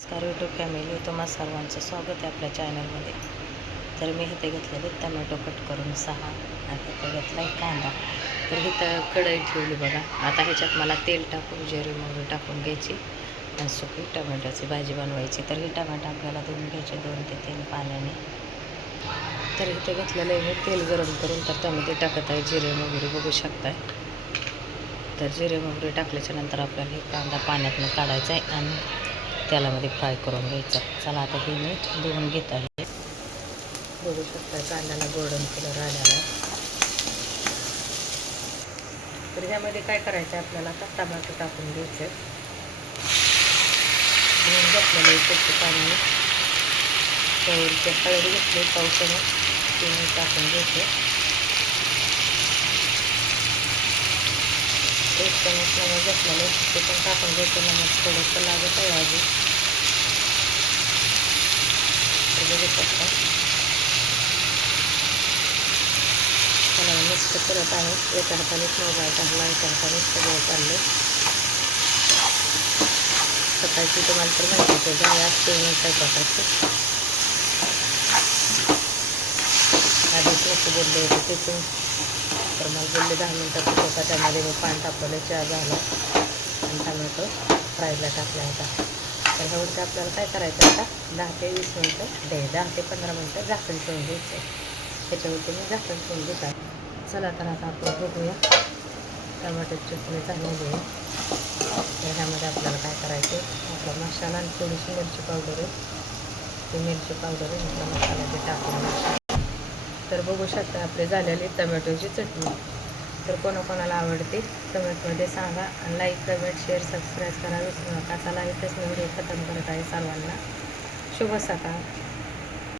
नमस्कार YouTube family, तुम्हा सर्वांचं स्वागत आहे आपल्या चॅनलमध्ये. तर मी इथे घेतलेले टमॅटो कट करून 6 आणि इथे घेतला एक कांदा. तर इथं कढई ठेवली बघा. आता ह्याच्यात मला तेल टाकून जिरे मोहरी टाकून घ्यायची आणि सुकी टमॅटोची भाजी बनवायची. तर ही टमॅटो आपल्याला धुवून घ्यायचे 2 ते 3 पाण्याने. तर इथे घेतलेलं आहे मी तेल गरम करून. तर त्यामध्ये टाकत आहे जिरे मोहरी, बघू शकताय. तर जिरे मोहरी टाकल्याच्या नंतर आपल्याला हे कांदा पाण्यातून काढायचा आहे आणि तेलामध्ये फ्राय करून घ्यायचं. चला आता हे मी धुवून घेत आहे. बघू शकता कांद्याला गोल्डन कलर आलेला आहे. तर ह्यामध्ये काय करायचं आहे आपल्याला, आता टमाटर टाकून घ्यायचे. घेतलेलं स्वच्छ पाणी त्यावर हळद घेतली पावसाने ते टाकून घ्यायचे. एक चमच नमक घेतलेलं ते पण टाकून घ्यायचं. नमक थोडंसं लागत आहे अजून. बघू शकता त्याला मिक्स करत आहे. एका हातानेच मोबाईल टाकला, एका हातानेच सगळं चाललं. सकाळची तुम्हाला तर माहिती आहे जाय असते स्वयंपाकाची. आधीच नको बोलले होते तिथून, तर मला बोलले 10 मिनटात होता. त्यामध्ये मी पाणी तापवलं, चहा झाला आणि टमॅटो फ्रायला टाकला होता. तर ह्यावरती आपल्याला काय करायचं आता 10 ते 20 मिनटं 10 ते 15 मिनटं झाकण ठेवून घ्यायचं. त्याच्यावरती मी झाकण ठेवून घेत आहे. चला तर आता आपण बघूया टमाटोची चटणी झालेली आहे. तर ह्यामध्ये आपल्याला काय करायचं आहे, आपला मसाला आणि थोडीशी मिरची पावडर आहे. ती मिरची पावडर आहे आपला मसाल्याची टाकून घ्यायची. तर बघू शकता आपली झालेली टमॅटोची चटणी. तर कोणाकोणाला आवडते कमेंटमध्ये सांगा आणि लाईक कमेंट शेअर सबस्क्राईब करा विसरू नका. चला इथेच मी व्हिडिओ खतम करत आहे. सर्वांना शुभ सकाळ.